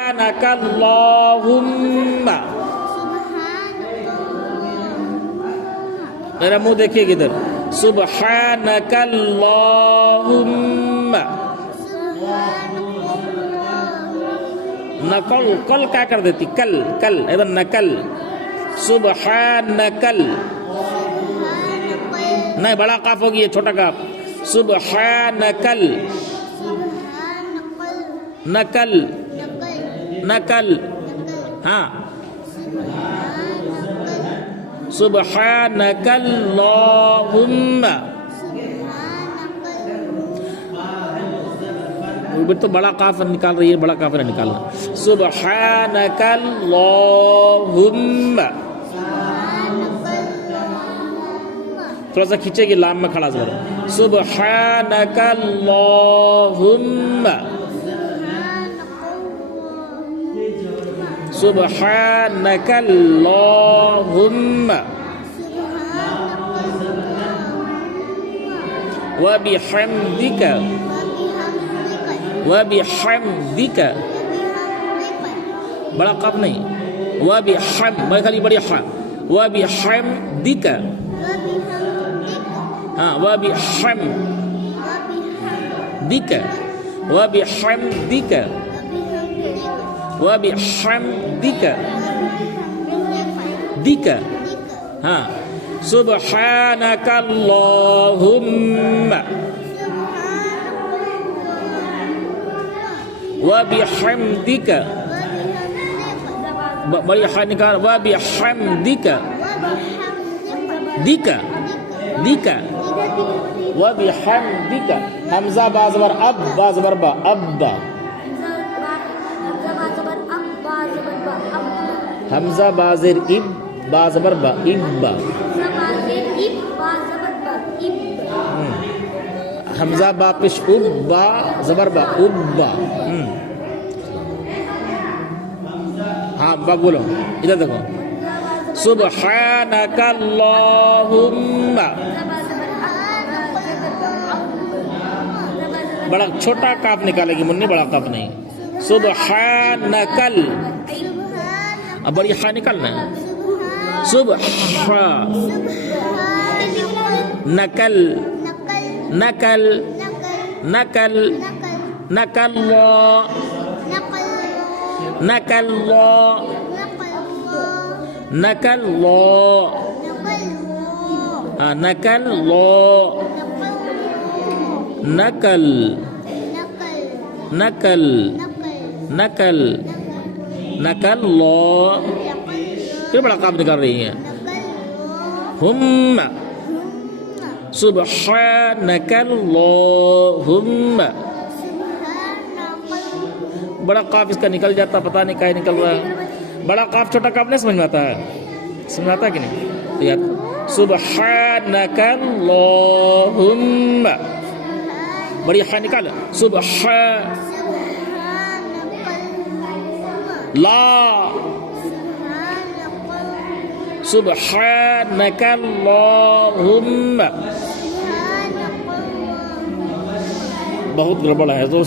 सुबहानकल्लाहुम्मा, मेरा मुंह देखिए किधर, सुबहानकल्लाहुम्मा। नकल कल क्या कर देती, कल कल इधर नकल, सुबहानकल, नहीं बड़ा काफ होगी, ये छोटा काफ, सुबहानकल, नकल नकल, हाँ, सुबहानकल्लाहुम्मा। तो बड़ा काफ निकाल रही है, बड़ा काफ नहीं निकालना, सुबहानकल्लाहुम्मा। थोड़ा सा खींचेगी, लाम में खड़ा ज़रा, सुबहानकल्लाहुम्मा, सुबहानकल्लाहुम्मा व बिहम्दिका, व बिहम्दिका, बड़ा कफ नहीं, व बिहम, मैं खाली बड़ी हा, व बिहम्दिका, हाँ, व बिहम्दिका, व बिहम्दिका, व बिहम्दिका, दिका, हाँ, सुबहानकल्लाहुम्मा व बिहम्दिका, बड़ी हा निकाल, व बिहम्दिका, दिका दिका, व बिहम्दिका, हमजा बाज़बर अब, बाज़बर बा, अब्बा, हमजा बाज़र इब, बाज़बर बा, इब्बा, हमजा बा पेश उब, बा ज़बर बा, उब्बा। हाँ बा बोलो, इधर देखो, सुबहानकल्लाहुम्मा, बड़ा छोटा काफ निकालेगी मुन्नी, बड़ा काफ नहीं, सुबहानकल, अब बड़ी हा निकालना है, सुबह नकल नकल नकल नकल्ला नकल्ला नकल्ला, हाँ नकल्ला, नकल नकल नकल नकल्ला, फिर बड़ा काम निकाल रही है, हुम्मा, सुबहानकल्लाहुम्मा, बड़ा काफ इसका निकल जाता, पता नहीं काहे निकल रहा है, बड़ा काफ छोटा काफ नहीं समझ में आता है, समझ में आता है कि नहीं, तो याद, सुबहानकल्लाहुम्मा, बड़ी हा निकाल, सुबहान ला, सुबहानकल्लाहुम्मा, बहुत गड़बड़ है तो